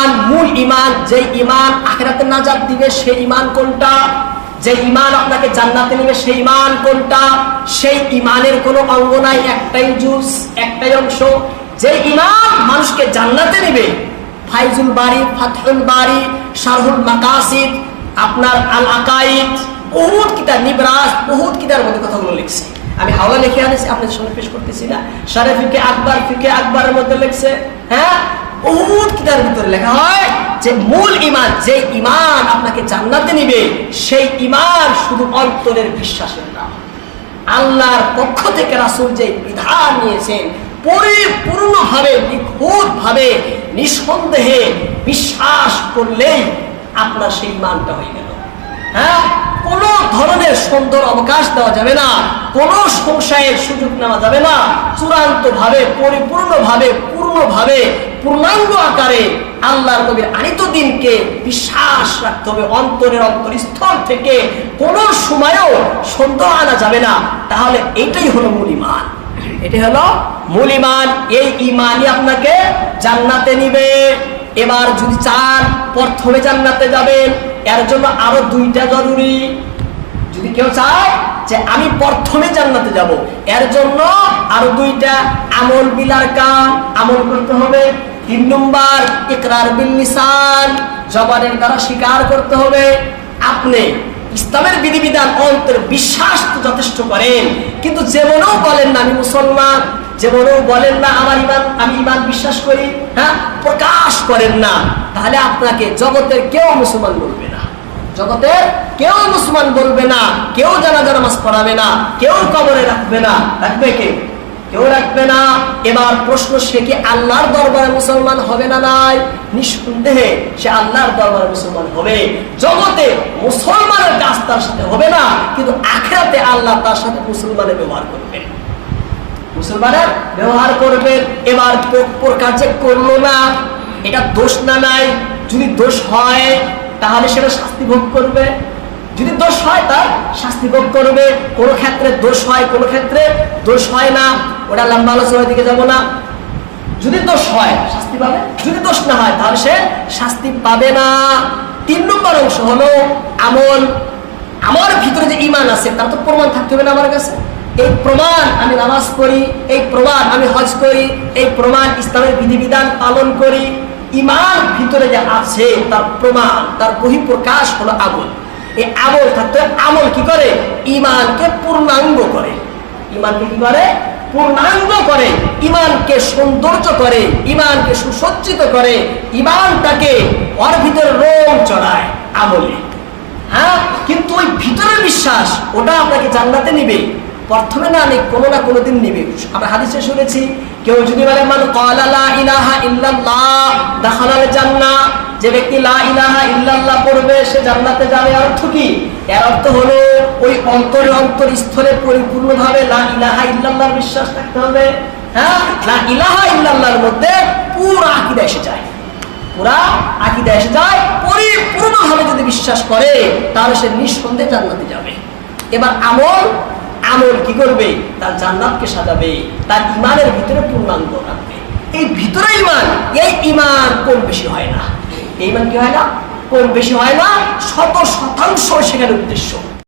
ইমান, মূল ইমান যে ইমান আখেরাতে নাজাত দিবে সেই ইমান কোনটা? যে ইমান আপনাকে জান্নাতে নেবে সেই ইমান কোনটা? সেই ইমানের কোনো অঙ্গ নাই, একটাই জুস, একটাই অংশ। যে ইমান মানুষকে জান্নাতে নেবে, ফাইজুল বাড়ি ফাতহুল বাড়ি শাহুল মাকাসিদ, আপনার আল আকাইদ বহুত কিতাব নিবরাজ বহুত কিতাবের মধ্যে কথাগুলো লিখছে। আমি হাওলা লিখে আনেছি, আপনাদের সামনে পেশ করতেছি না। সারে ফিকে আকবর, ফিকে আকবরের মধ্যে লিখছে হ্যাঁ? কিতাবের ভিতরে লেখা হয় যে মূল ইমান যে ইমান আপনাকে জান্নাতে নিবে সেই ইমান শুধু অন্তরের বিশ্বাসের না। আল্লাহর পক্ষ থেকে রাসুল যে বিধান নিয়েছেন পরিপূর্ণভাবে নিখুঁতভাবে নিঃসন্দেহে বিশ্বাস করলেই আপনার সেই মানটা হয়ে গেল। হ্যাঁ? কোন ধরনের সুন্দর অবকাশ দেওয়া যাবে না। কোন সংশয়ের সুযোগ নেওয়া যাবে না। চূড়ান্ত ভাবে পরিপূর্ণ ভাবে পূর্ণ ভাবে পূর্ণাঙ্গ আকারে আল্লাহর নবীর আনিত দিনকে বিশ্বাস রাখতে হবে। অন্তরের অন্তরস্থল থেকে কোন সময়ও সন্দেহ আনা যাবে না। তাহলে এটাই হলো মূল ইমান এটি হলো মূল এই ইমানই আপনাকে জান্নাতে নিবে। এবার যদি চান, প্রথমে জান্নাতে যাবেন। এর জন্য আরও দুইটা জরুরি। যদি কেউ চায় যে আমি প্রথমে জান্নাতে যাব, এর জন্য আরও দুইটা আমল বিলার কাম আমল করতে হবে। তিন নম্বর, ইকরার বিল নিসান, জবানের দ্বারা স্বীকার করতে হবে। আপনি ইসলামের বিধিবিধান, অন্তর বিশ্বাস তো যথেষ্ট করেন। কিন্তু যেমনও বলেন না আমি মুসলমান, যেমনও বলেন না আমার ইমান, আমি ইমান বিশ্বাস করি হ্যাঁ? প্রকাশ করেন না। তাহলে আপনাকে জগতের কেউ মুসলমান বলবে না জগতের কেউ মুসলমান বলবে না, কেউ জানাজা নামাজ পড়াবে না, কেউ কবরে রাখবে না। রাখবে কে? কেউ রাখবে না। এবার প্রশ্ন, সে কি আল্লাহর দরবারে মুসলমান হবে না নাই? নিঃসন্দেহে সে আল্লাহর দরবারে মুসলমান হবে। জগতে মুসলমানের কাজ তার সাথে হবে না, কিন্তু আখেরাতে আল্লাহ তার সাথে মুসলমানের ব্যবহার করবেন মুসলমানের ব্যবহার করবেন এবার প্রকার যে করল না। এটা দোষ না নাই? যদি দোষ হয় তাহলে সেটা শাস্তি ভোগ করবে। যদি দোষ হয় তার, শাস্তি ভোগ করবে। কোনো ক্ষেত্রে দোষ হয়, কোনো ক্ষেত্রে দোষ হয় না। ওটা লম্বা আলোচনার দিকে যাব না। যদি দোষ হয়, শাস্তি পাবে। যদি দোষ না হয়, তাহলে সে শাস্তি পাবে না। তিন নম্বর অংশ হলো আমল। আমার ভিতরে যে ইমান আছে, তার তো প্রমাণ থাকতে হবে না আমার কাছে। এই প্রমাণ আমি নামাজ পড়ি, এই প্রমাণ আমি হজ করি, এই প্রমাণ ইসলামের বিধিবিধান পালন করি। ইমান ভিতরে যে আছে, তার প্রমাণ, তার বহিঃপ্রকাশ হলো আমল এই আমল থাকতে আমল কি করে? ইমানকে পূর্ণাঙ্গ করে। ইমানকে কি করে? পূর্ণাঙ্গ করে। ইমানকে সৌন্দর্য করে, ইমানকে সুসজ্জিত করে। ইমানটাকে ওর ভিতরে রোম চড়ায় আমলে। হ্যাঁ? কিন্তু ওই ভিতরের বিশ্বাস, ওটা আপনাকে জান্নাতে নিবে। প্রথমে না আমি কোনো না কোনো দিন নিবে। আমরা হাদিসে শুনেছি, কেউ যদি বলে যে ব্যক্তি লা ইলাহা সে জান্নাতে যাবে। অর্থ কি? এর অর্থ হলো, ওই অন্তরে অন্তর স্থলে পরিপূর্ণভাবে লা ইলাহা ইল্লাল্লাহর বিশ্বাস থাকতে হবে। হ্যাঁ? লা ইলাহা ইল্লাল্লাহর মধ্যে পুরো আকীদা এসে যায়। পুরা আকিদা এসে যায়, পরিপূর্ণভাবে যদি বিশ্বাস করে, তাহলে সে নিঃসন্দেহে জান্নাতে যাবে। এবার আমল আমল কি করবে? তার জান্নাতকে সাজাবে, তার ইমানের ভিতরে পূর্ণাঙ্গ রাখবে। এই ভিতরে ইমান এই ইমান কম বেশি হয় না। এই ইমান কি হয় না? কম বেশি হয় না, শত শতাংশ সেখানে উদ্দেশ্য।